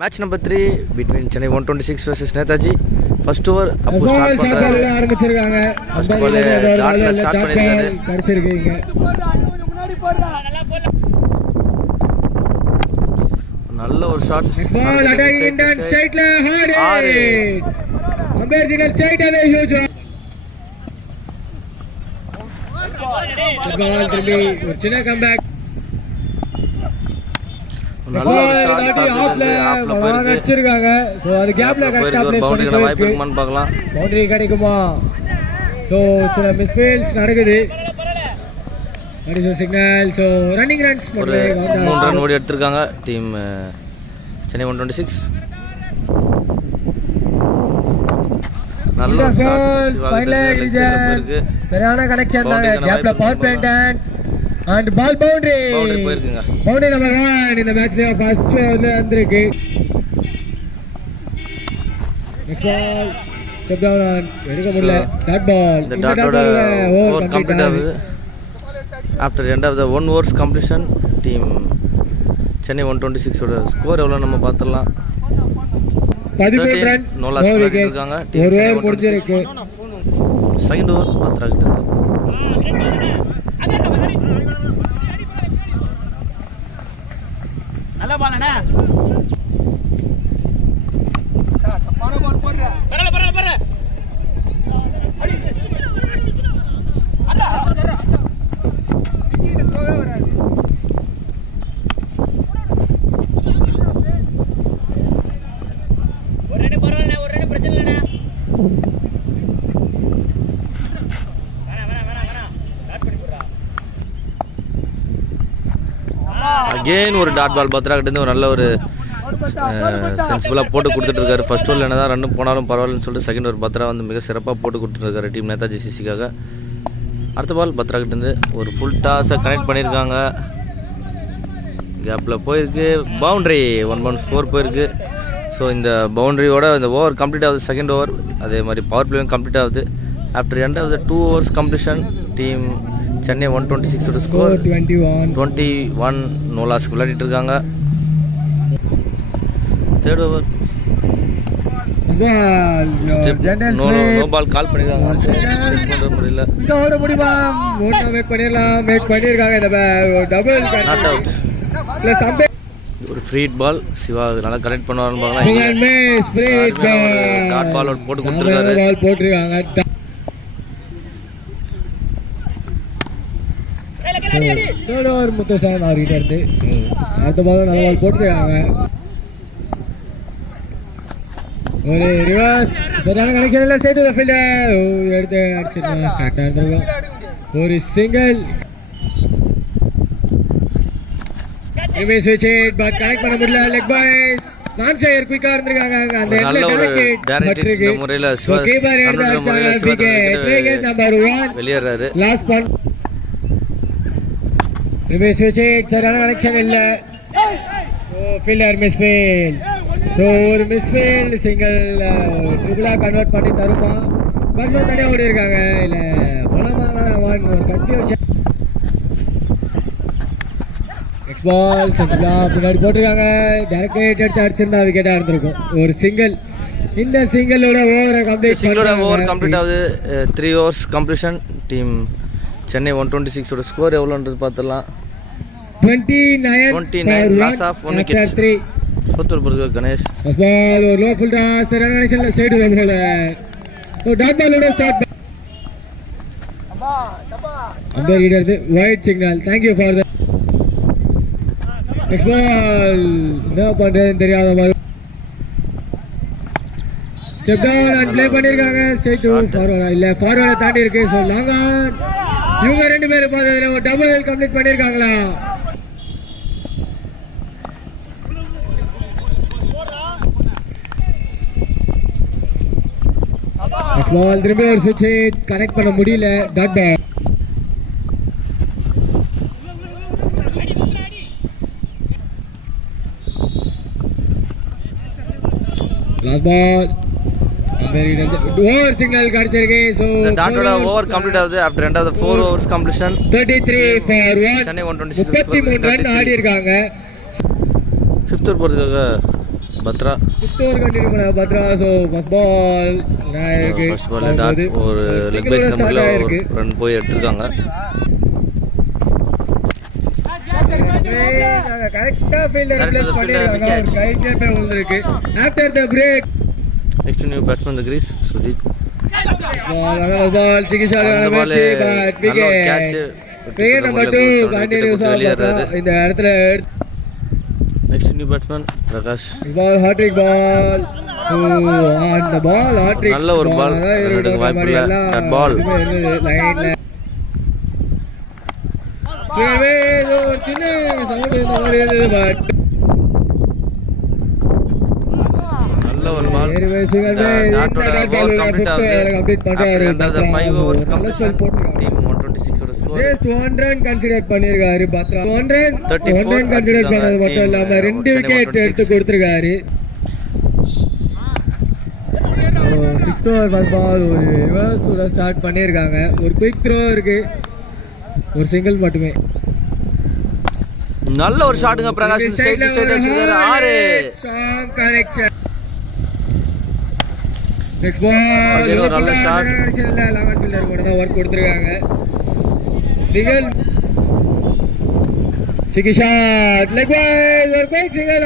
Match number 3 between Chennai 126 versus Netaji. First over அப்போ start பண்றாங்க. ஆரம்பிச்சிருக்காங்க. ஃபர்ஸ்ட் பால் டாட்ல ஸ்டார்ட் பண்ணிருக்காரு. கடிச்சிருக்கீங்க. நல்ல ஒரு ஷாட். பால் அட்டாக்கிங் இன் ஸ்ட்ரைட்ல hard. Umpire signal straight away huge. Ball திரும்பி ஒரு சின்ன கம்பேக். நல்ல ஷாட் ஆஃப்ல போயிருக்கு. சோ அது கேப்ல கரெக்ட்டா ப்ளேஸ் பண்ணிட்டு வாய்ப்பு இருக்குமான்னு பார்க்கலாம். பவுண்டரி கிடைக்குமா? சோ சில மிஸ்ஃபீல்ட்ஸ் நடக்குது. What is the signal? So running runs போட்டு 3 ரன் ஓடி எடுத்துட்டாங்க டீம் சென்னை 126. நல்ல ஷாட் ஃபைனல் போயிருக்கு. சரியான கனெக்ஷன் தான். கேப்ல power plant and ball boundary போயிருக்குங்க. பவுண்டரி நம்பர் 1 இந்த மேட்ச்ல ஃபர்ஸ்ட் ஓவர்ல வந்திருக்கு. நெக்ஸ்ட் பால் ஸ்டெப் டவுன் எடுக்க முடியல. Dot ball. இந்த டாட்டோட ஓவர் கம்ப்ளீட் ஆகுது. After end of the 1 overs completion team Chennai 126 ஓட ஸ்கோர் எவ்வளவு நம்ம பார்த்தறலாம். 13 ரன் நோ லாஸ் இருக்காங்க. ஒரு ஓவர் முடிஞ்சிருக்கு. செகண்ட் ஓவர் பாத்ராகிட்டு நல்ல பால் அண்ணா. பரல அடி அல்ல தோவே வராது. ஒரு ரெண்டு பரவாயில்லை, ஒரு ரெண்டு பிரச்சனை இல்லண்ணா. அகெயின் ஒரு டாட் பால் பத்ரா கிட்ட இருந்து ஒரு நல்ல ஒரு சென்சிபிளாக போட்டு கொடுத்துட்டு இருக்காரு. ஃபர்ஸ்ட் ஓவரில் என்னதான் ரன் போனாலும் பரவாயில்லன்னு சொல்லிட்டு செகண்ட் ஓவர் பத்ரா வந்து மிக சிறப்பாக போட்டு கொடுத்துருக்காரு டீம் நேதாஜி சிசிக்காக. அடுத்த பால் பத்ரா கிட்ட இருந்து ஒரு ஃபுல் டாஸை கனெக்ட் பண்ணியிருக்காங்க. கேப்பில் போயிருக்கு. பவுண்ட்ரி 1-4 போயிருக்கு. ஸோ இந்த பவுண்ட்ரியோட இந்த ஓவர் கம்ப்ளீட் ஆகுது. செகண்ட் ஓவர் அதே மாதிரி பவர் பிளேயும் கம்ப்ளீட் ஆகுது. After end of the 2 overs completion team Chennai 126 score 21 no loss விளையாடிட்டு இருக்காங்க. Third over no ball call பண்ணிருக்காங்க. முடியல. ஒரு ஃப்ரீ பால் சிவா நல்லா கனெக்ட் பண்ணுவாருன்னு பார்க்கலாம். டாட் பால் போட்டு கொடுத்துருக்காரு. முத்துசாமி அவர்கிட்ட இருந்து அடுத்த பால் நல்ல பால் போட்டுருக்காங்க. ஒரு ரிவர்ஸ் சரியான கனெக்ஷன் இல்லை. சைடு ஃபீல்டர் எடுத்து அடிச்சிருக்காங்க. கரெக்டாக இருந்திருக்கும். ஒரு சிங்கிள் ஸ்விட்ச் இட் பட் கனெக்ட் பண்ண முடியல. லெக் பாய்ஸ் லான்சர் குயிக்கா இருந்திருக்காங்க. அந்த நல்ல ஒரு டைரக்ட் முறையில் கீப்பர் எடுத்து விக்கெட் நம்பர் 1 வெளியேறாரு. லாஸ்ட் பால் ரிவர்ஸ் ஸ்விட்ச் இட் சரியான கனெக்ஷன் இல்ல. Fielder misfield. ஸோ ஒரு மிஸ்ஃபீல்ட் சிங்கிள் ட்ரிபிளா கன்வெர்ட் பண்ணி தருமா? பேட்ஸ்மேன் தனியாக ஓடி இருக்காங்க. இல்லை பணமாக ஒரு கன்ஃபியூஷன். நெக்ஸ்ட் பால் சிங்கிளா பின்னாடி போட்டிருக்காங்க. டைரக்ட் எடுத்து அடிச்சிருந்தா விக்கெட்டாக இருந்திருக்கும். ஒரு சிங்கிள். இந்த சிங்கிளோட ஓவரை கம்ப்ளீட் ஆகுது. 3 overs கம்ப்ளீஷன் டீம் சென்னை 126 ஓட ஸ்கோர் எவ்வளோன்றது பார்த்துடலாம். 29 லாஸ் ஆஃப் 1 wicket. சோத்தூர் பொறுத்த கணேஷ் பால் ஒரு லோ ஃபுல் டாஸ் சரியான கனெக்ஷன்ல ஸ்ட்ரைட் போல. ஓ டாட் பாலோட ஸ்டார்ட். அம்பையர் கிட்ட இருந்து wide signal. Thank you for the next ball. என்ன பண்றதுன்னு தெரியாத மாதிரி ஸ்டெப் டவுன் அண்ட் ப்ளே பண்ணிருக்காங்க. ஸ்ட்ரைட் டு ஃபார்வர்ட் இல்ல ஃபார்வர்ட் தாண்டி இருக்கு. So long on. இவங்க ரெண்டு பேரும் பார்த்ததுல ஒரு டபுள் கம்ப்ளீட் பண்ணிருக்காங்களா? பால் திரும்பி ஒரு சுவிட்ச் கனெக்ட் பண்ண முடியல. Dot ball. Last ball over signal கிடைச்சிருக்கு. சோ டாட்டோட ஓவர் கம்ப்ளீட் ஆகுது. After end of the 4 overs completion 33 for 1 Chennai 126 33 run ஆடி இருக்காங்க. 5th ஓவர் போறதுக்காக பத்ரா. ஃபிஃப்த் ஓவர் கண்டினியூ பண்ண பத்ரா. ஸோ ஃபர்ஸ்ட் பால் இருக்கு. ஃபர்ஸ்ட் பால் டாட் ஒரு லெக் பை நம்பர்ல ஒரு ரன் போய் எடுத்துருக்காங்க. கரெக்டா ஃபீல்டர் ரிப்ளேஸ் பண்ணிருக்காங்க. ஒரு கைட்ல போய் விழுந்திருக்கு. After the break next new batsman the crease Sudeep. Ball சிகிஷால match but wicket. Wicket number 2 continues இந்த இடத்துல. Next new batsman Prakash. Ball hattrick ball. அந்த பால் ஹாட்ரிக். நல்ல ஒரு பால். எடுக்க வாய்ப்பு இல்ல. Dot ball. லைன்ல ஒரு சின்ன சவுண்ட் இந்த மாதிரி இருந்தது. பட் நல்ல ஒரு பால். கம்ப்ளீட் பண்றாரு. 5 ஓவர்ஸ் கம்ப்ளீஷன். டீம் 126 ஓட ஸ்கோர். ஜஸ்ட் 1 ரன் கன்சிடர் பண்ணிருக்காரு பத்ரா. 1 ரன் கன்சிடர் பண்ணது மட்டும் இல்லாம 2 விக்கெட் எடுத்து கொடுத்திருக்காரு. 6th ஓவர் ஃபர்ஸ்ட் பால் ஒரு ரிவர்ஸ் ஸ்டார்ட் பண்ணிருக்காங்க. ஒரு குயிக் த்ரோ இருக்கு. ஒரு சிங்கிள் மட்டுமே. நல்ல ஒரு ஷாட்டுங்க பிரகாஷ். ஸ்ட்ரைட் அடிச்சிருக்காரு. 6 ஸ்ட்ராங் கனெக்ஷன். நெக்ஸ்ட் பால் ஒரு நல்ல ஷாட். லெவன் ஃபீல்டர் கூட தான் வர்க் கொடுத்திருக்காங்க. சிங்கிள் சிக்கி ஷாட் லெக் பால் ஒரு quick single.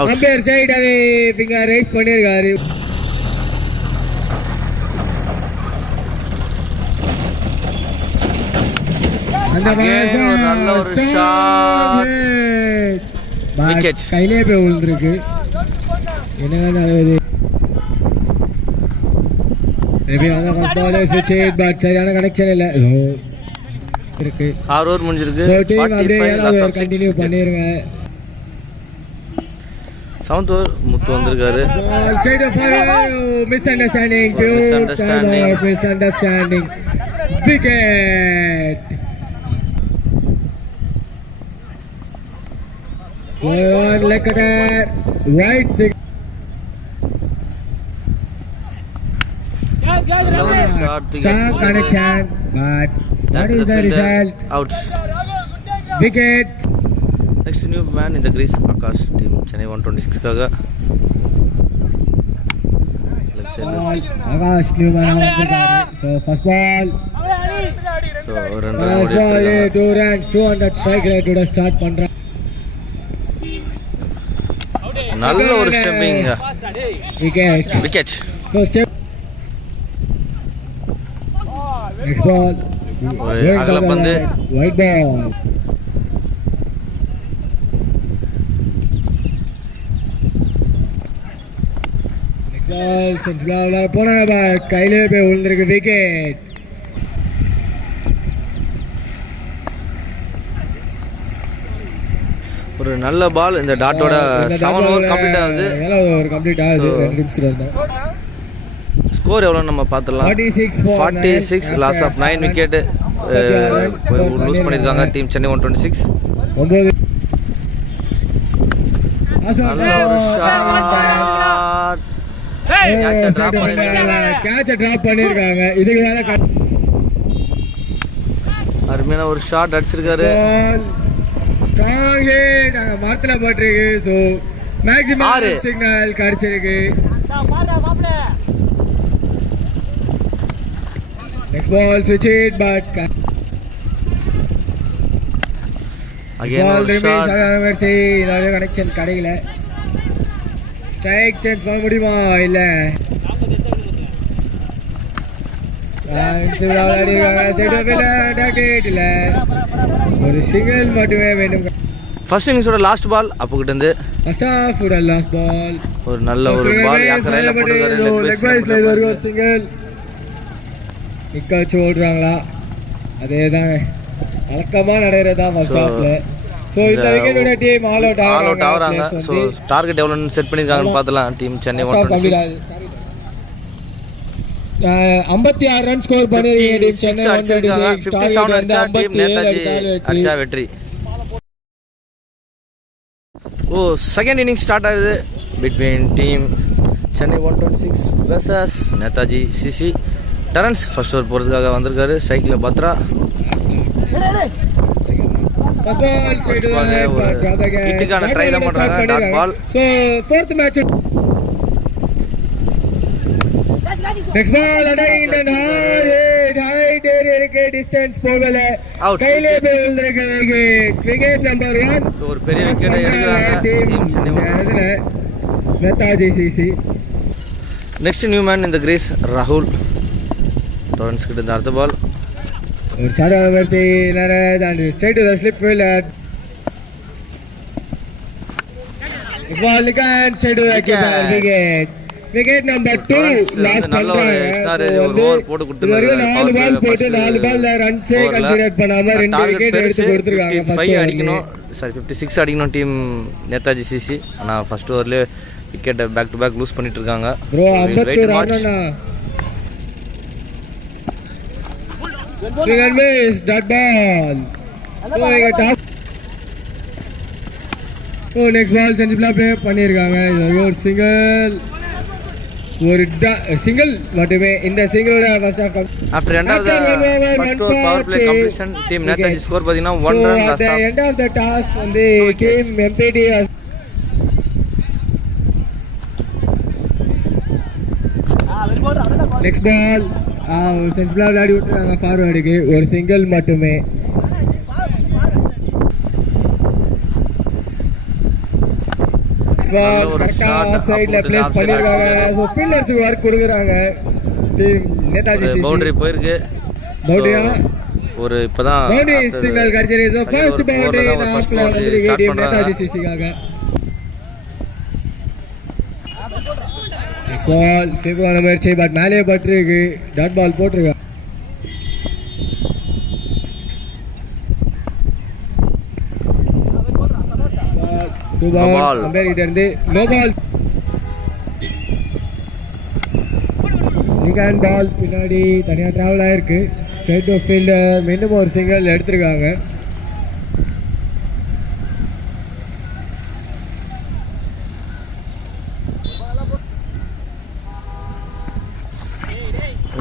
Umpire sideway finger raise பண்ணிருக்காரு. நல்ல ஒரு ஷாட். விக்கெட் கையிலே போய் விழுந்திருக்கு. என்ன நடக்குது? மேபி அந்த பால் ஸ்விட்ச் பட் சரியான கனெக்ஷன் இல்ல இருக்கு. 6 ஓவர் முடிஞ்சிருக்கு. சோ டீம் அப்படியே 7th ஓவர் கண்டினியூ பண்ணிருங்க. 7th ஓவர் முத்து வந்திருக்காரு. Ball side for misunderstanding. Misunderstanding. Wicket. One look at that right six. Strong connection, but what is the result? Out. Wicket. Next new man in the crease, Akash. Team Chennai 126 kaga. Ball. Akash new man. So first ball. So run. First ball 2 runs, 200 strike rate to start பண்றாங்க. நல்ல ஒரு stepping. Wicket. So step. Next ball. அகல பந்து. White ball. Next ball. Central போன கையிலே போய் விழுந்திருக்கு. Wicket. ஒரு நல்ல பால். இந்த டாட்டோட 7 ஓவர் கம்ப்ளீட் ஆகுது. 7th ஓவர் கம்ப்ளீட் ஆகுது. 2 ரன்ஸ் கிட்ட ஸ்கோர் எவ்வளவு நம்ம பார்த்தலாம். 46 லாஸ் ஆஃப் 9 விக்கெட் லூஸ் பண்ணிருக்காங்க டீம் சென்னை 126. 9 நல்ல ஒரு ஷாட். கேட்ச டிராப் பண்ணிருக்காங்க. இதுக்கு மேல அருமையான ஒரு ஷாட் அடிச்சிருக்காரு. ஸ்ட்ராங் ஹிட் மரத்துல போட்டிருக்கு. ஸோ மேக்ஸிமம் சிக்னல் கிடைச்சிருக்கு. நெக்ஸ்ட் பால் ஸ்விட்ச் ஹிட் பட் அகைன் ஒரு ஷாட். இதோட கனெக்ஷன் கிடைக்கல. ஸ்ட்ரைக் சேஞ்ச் பண்ண முடியுமா? இல்ல ஒரு சிங்கிள் மட்டுமே வேணும். ஃபர்ஸ்ட் இன்னிங்ஸோட லாஸ்ட் பால் அப்போகிட்ட இருந்து ஃபர்ஸ்ட் ஹாஃப் ஓட லாஸ்ட் பால். ஒரு நல்ல ஒரு பால் யாக்கரையில போட்டுருக்காரு. லெக் பைஸ்ல இது ஒரு சிங்கிள். நிக்க வச்சு ஓடுறாங்களா? அதேதான் வழக்கமா நடக்கிறதா ஃபர்ஸ்ட் ஹாஃப்ல. சோ இந்த விக்கெட்டோட டீம் ஆல் அவுட் ஆவறாங்க. சோ டார்கெட் எவ்வளவு செட் பண்ணிருக்காங்கன்னு பார்த்தலாம். டீம் சென்னை 126 56 ரன் ஸ்கோர் பண்ணிருக்கீங்க. டீம் சென்னை 126 57 அடிச்சா டீம் நேதாஜி அடிச்சா வெற்றி. ஓ செகண்ட் இன்னிங் ஸ்டார்ட் ஆகுது between team Chennai 126 versus Netaji CC. டரன்ஸ் ஃபர்ஸ்ட் ஓவர் போகிறதுக்காக வந்திருக்காரு. ஸ்ட்ரைக்கில் Bhadra. First ball straight to the head, but drop again. ஹிட்டுக்கான ட்ரை தான் பண்றாங்க. Dot ball. So fourth match. Next ball attacking the height இருக்கு distance போகல. கையிலே பால் இருக்கு. Wicket number 1. ஒரு பெரிய விக்கெட் எடுக்கறாங்க team Chennai. Netaji CC. Next new man இந்த கிரேஸ் ராகுல். டாரன்ஸ் கிட்ட இந்த அடுத்த பால். ஒரு ஷாட் வர்த்தி Naresh and straight to the slip fielder. Ball again straight to the keeper. Wicket. Wicket number 2. Last நல்ல ஒரு எக்ஸ்ட்ரா ரேஞ்ச் ஒரு ஓவர் போட்டு கொடுத்துருக்காங்க. 4 பால் போட்டு 4 பால்ல ரன்ஸே கன்சிடர் பண்ணாம 2 விக்கெட் எடுத்து கொடுத்திருக்காங்க. 55 அடிக்கணும். சாரி 56 அடிக்கணும் டீம் நேதாஜி சிசி. ஆனா ஃபர்ஸ்ட் ஓவர்ல wicket back to back loose பண்ணிட்டு இருக்காங்க. ப்ரோ 52 ரன்னா. Swing and miss, dot ball. Next ball sensible play பண்ணிருக்காங்க. ஒரு சிங்கிள் ஒரு சிங்கிள் மட்டுமே இந்த சிங்கிளோட first of after end of the first over power play completion team Netaji score பாத்தீங்கன்னா 1 run loss of end of the toss வந்து team MBT next ball சென்சிபிளா விளையாடி விட்டுறாங்க ஃபார்வர்டுக்கு ஒரு சிங்கிள் மட்டுமே. பவுண்டரி போயிருக்கு. ஒரு இப்பதான் சிக்னல் கிடைச்சிருக்கு. ஃபர்ஸ்ட் பவுண்டரி ஆஃப்ல வந்திருக்கு டீம் நேதாஜி சிசிக்காக. பால் சேவான முயற்சி பட் மேலே பட்டிருக்கு. டாட் பால் போட்டிருக்காங்க. பால் பின்னாடி தனியா டிராவல் ஆயிருக்கு. ஸ்ட்ரைட் ஆஃப் ஃபீல்டர் மீண்டும் ஒரு சிங்கிள் எடுத்திருக்காங்க.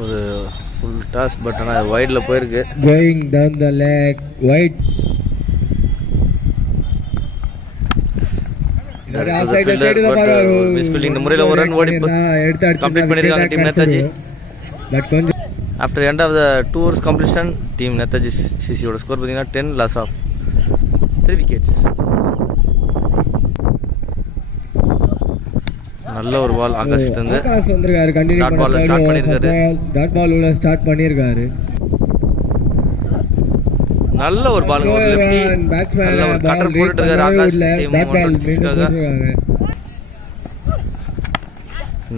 ஒரு ஃபுல் டாஸ் பட் ஆனா வைட்ல போயிருக்கு. Going down the leg wide. இந்த முறையில ஒரு ரன் ஓடி கம்ப்ளீட் பண்ணிருக்காங்க டீம் நேதாஜி. பட் கொஞ்சம் after end of the 2 overs completion team Netaji சிசியோட ஸ்கோர் பாத்தீங்கன்னா 10 லாஸ் ஆஃப் 3 விக்கெட்ஸ். நல்ல ஒரு பால் ஆகாஷ் வந்து வந்திருக்காரு. கண்டினியூ டாட் பால்ல ஸ்டார்ட் பண்ணிருக்காரு. டாட் பாலோட ஸ்டார்ட் பண்ணிருக்காரு. நல்ல ஒரு பால் ஒரு லெஃப்டி நல்ல ஒரு கட்டர் போட்டுட்டு இருக்காரு ஆகாஷ் டீம் 126க்காக.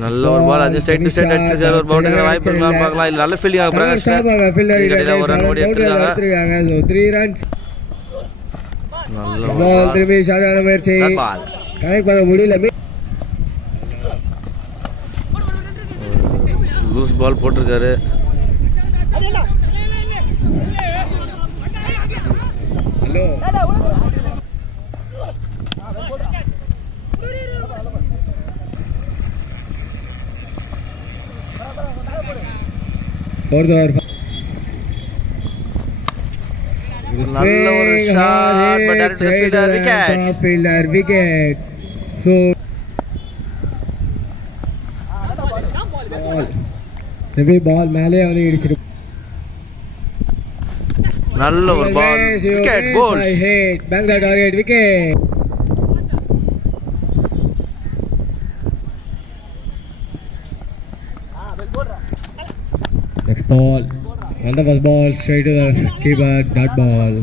நல்ல ஒரு பால் அது ஸ்ட்ரைட் டு ஸ்ட்ரைட் அடிச்சிருக்காரு. ஒரு பவுண்டரி வாய்ப்பு இருக்கலாம் பார்க்கலாம். இல்ல நல்ல ஃபீல்டிங் ஆக பிரகாஷ் கடையில ஒரு ரன் ஓடி எடுத்துருக்காங்க. So 3 runs. நல்ல பால் திரும்பி ஷாட் முயற்சி பால் கனெக்ட் பண்ண முடியல. லூஸ் பால் போட்டிருக்காரு. ஹலோ நல்ல ஒரு shot but direct fielder wicket. So செவி பால் மேலே வந்து இடிச்சிருக்கு. நல்ல ஒரு ball wicket pole hit bang the target wicket. Next ball on the first ball straight to the keeper. Dot ball.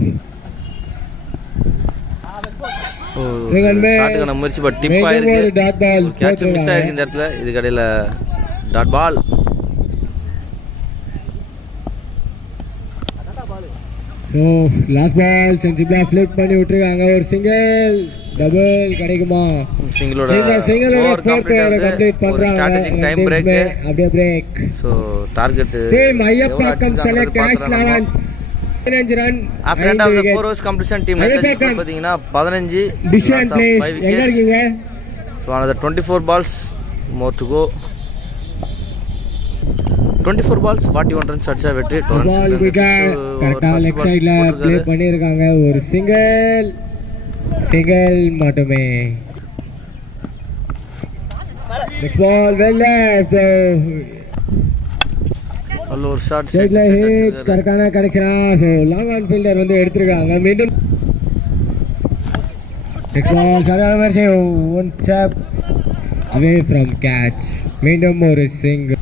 ஷாட்டுக்கான முயற்சி பட் டிப் ஆயிருக்கு. டாட் பால் கேட்ச் மிஸ் ஆயிருக்கு இந்த இடத்துல. இது கடையில dot ball. So last ball சென்சிபிளா flick பண்ணி விட்டுருக்காங்க. ஒரு சிங்கிள் டபுள் கிடைக்குமா? சிங்கிளோட ஓவர் கம்ப்ளீட் பண்றாங்க. ஸ்ட்ராட்டஜிக் டைம் பிரேக் அப்படியே break. So target team Ayyappakkam select Ash Lawrence 15 run. After end of the 4 overs completion team Netaji பாத்தீங்கன்னா 15 டிசிஷன் பிளேஸ் எங்க இருக்கீங்க? So another 24 balls more to go. 24 balls 41 runs அடிச்சா வெற்றி. 2 runs பால் கரெக்டா லெஃப்ட் சைடுல ப்ளே பண்ணிருக்காங்க. ஒரு சிங்கிள் மட்டுமே. Next ball well left. நல்ல ஒரு ஷாட் சைடுல ஹிட் கரெக்டான கனெக்ஷனா. சோ லாங் ஆன் ஃபீல்டர் வந்து எடுத்துருக்காங்க. மீண்டும் நெக்ஸ்ட் பால் சரியான வரிசை. One step away from catch. மீண்டும் ஒரு சிங்கிள்.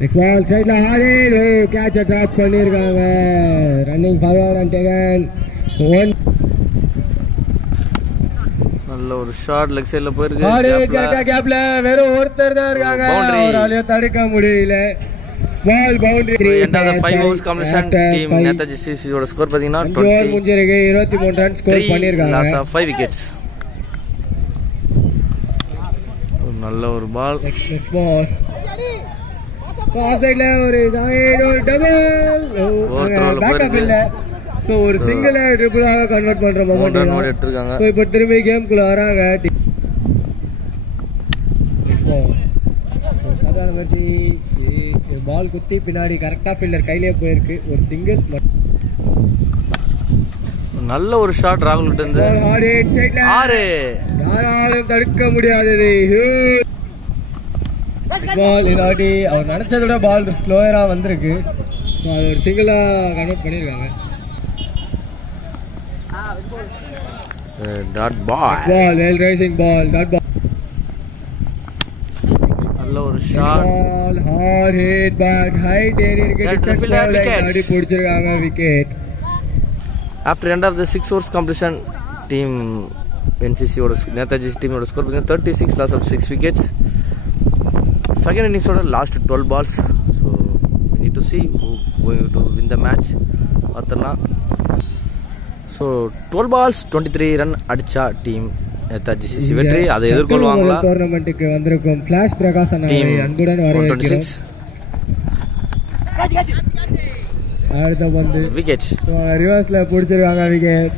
நெக்ஸ்ட் பால் சைடுல ஹாரிட் கேட்ச ட்ராப் பண்ணிருக்காங்க. Running forward and taken one. நல்ல ஒரு ஷாட் லெக் சைடுல போயிருக்கு. ஹாரிட் கரெக்டா கேப்ல வெறும் ஒருத்தர் தான் இருக்காங்க. அவரால தடுக்க முடியல. Ball boundary. End of the 5 overs completion team Netaji சிசியோட ஸ்கோர் பாத்தீங்கன்னா 20 முடிஞ்சிருக்கு. 23 ரன் ஸ்கோர் பண்ணிருக்காங்க. Loss of 5 wickets. நல்ல ஒரு பால். நெக்ஸ்ட் பால் ஆஃப் சைடுல ஒரு சைடு ஒரு டபுள். பேக்கப் இல்ல. சோ ஒரு சிங்கிள் ட்ரிபிளாக கன்வர்ட் பண்ற மொமெண்ட் எடுத்துருக்காங்க. சோ இப்போ திரும்பி கேம்க்குள்ள வராங்க. நெக்ஸ்ட் பால் சாதாரண வரிசை. பால் குத்தி பின்னாடி கரெக்டா ஃபீல்டர் கையிலே போயிருக்கு. ஒரு சிங்கிள். நல்ல ஒரு ஷாட் ராகுல் கிட்ட இருந்து. ஹாரிட் சைடுல 6 யாராலும் தடுக்க முடியாதது. பால் இதாட்டி அவர் நினைச்சத விட பால் ஸ்லோயரா வந்திருக்கு. அது ஒரு சிங்கிளா கன்வெர்ட் பண்ணிருக்காங்க. Dot ball well rising ball. Dot ball. நல்ல ஒரு shot. Ball hard hit bat height ஏரியாக்கு டிஸ்டன்ஸ் பால் அடி பிடிச்சிருக்காங்க. Wicket. After end of the 6 overs completion team NCC ஓட நேதாஜி டீமோட ஸ்கோர் பார்த்தீங்கன்னா 36 லாஸ் ஆஃப் 6 wickets. செகண்ட் இன்னிங்ஸோட last 12 balls. So we need to see who going to win the match. பார்த்தலாம். So 12 balls 23 run அடிச்சா team Netaji CC வெற்றி. அதை எதிர்கொள்வாங்களா? டோர்னமெண்ட்டுக்கு வந்திருக்கும் flash Prakasan அவரை அன்புடன் வரவேற்கிறோம். அடுத்த பந்து விக்கெட். ரிவர்ஸ்ல பிடிச்சிருக்காங்க. விக்கெட்.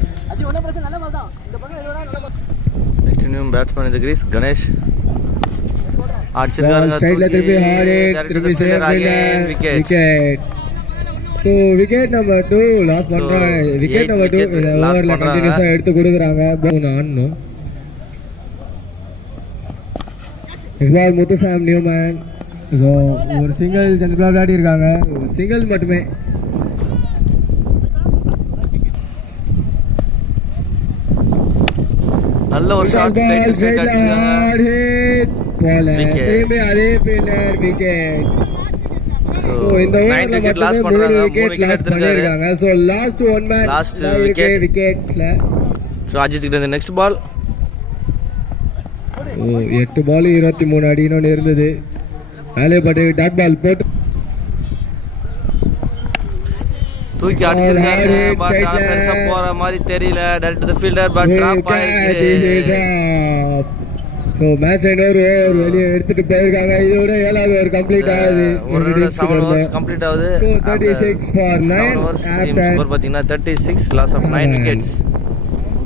நெக்ஸ்ட் நியூ பேட்ஸ்மேன் இந்த கிரீஸ் கணேஷ் அடிச்சிருக்காங்க. சைடுல திருப்பி ஹாரிட் திருப்பி save wicket. So wicket number 2 loss பண்றாங்க. விக்கெட் நம்பர் 2 இந்த ஓவர்ல கண்டினியூஸா எடுத்து கொடுக்குறாங்க. பவுன் ஆடணும். நெக்ஸ்ட் பால் முத்துசாம் நியூமேன். சோ ஒரு சிங்கிள் ஜென்ரலா விளையாடி இருக்காங்க. ஒரு சிங்கிள் மட்டுமே. நல்ல ஒரு ஷாட் ஸ்ட்ரைட் அடிச்சாங்க. போல திரும்பி அதே ஃபீல்டர் விக்கெட். சோ இந்த ஓவர்ல மட்டும் லாஸ் பண்றாங்க. 3 விக்கெட் பண்ணிருக்காங்க. So last one man last விக்கெட்ஸ்ல. சோ அஜித் கிட்ட இந்த நெக்ஸ்ட் பால். 8 பால் 23 அடி இன்னொன்னு இருந்தது. ஆலே பட் டாட் பால் போட்டு தூக்கி அடிச்சிருக்காரு. பட் பெருசா போற மாதிரி தெரியல. Direct the fielder but drop ஆயிடுச்சு. சோ மேட்ச் இன்னொரு ஓவர் வெளியே எடுத்துட்டு போயிருக்காங்க. இதோட 7வது ஓவர் கம்ப்ளீட் ஆகுது. ஒரு 7 overs கம்ப்ளீட் ஆகுது. 36 for 9 டீம் ஸ்கோர் பாத்தீங்கன்னா 36 லாஸ் ஆஃப் 9 wickets.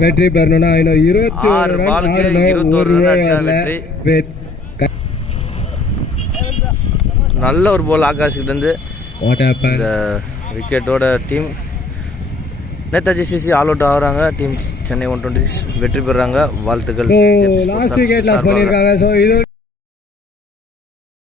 வெற்றி பெறணும்னா இன்னும் 26 ரன் ஆடணும். ஒரு ஓவர்ல நல்ல ஒரு பால் ஆகாஷ் கிட்ட இருந்து. What happen? இந்த விக்கெட்டோட team Netaji CC all out ஆகுறாங்க. டீம் சென்னை 126 வெற்றி பெறாங்க. வாழ்த்துக்கள். லாஸ்ட் விக்கெட் லாஸ் பண்ணிருக்காங்க. சோ இது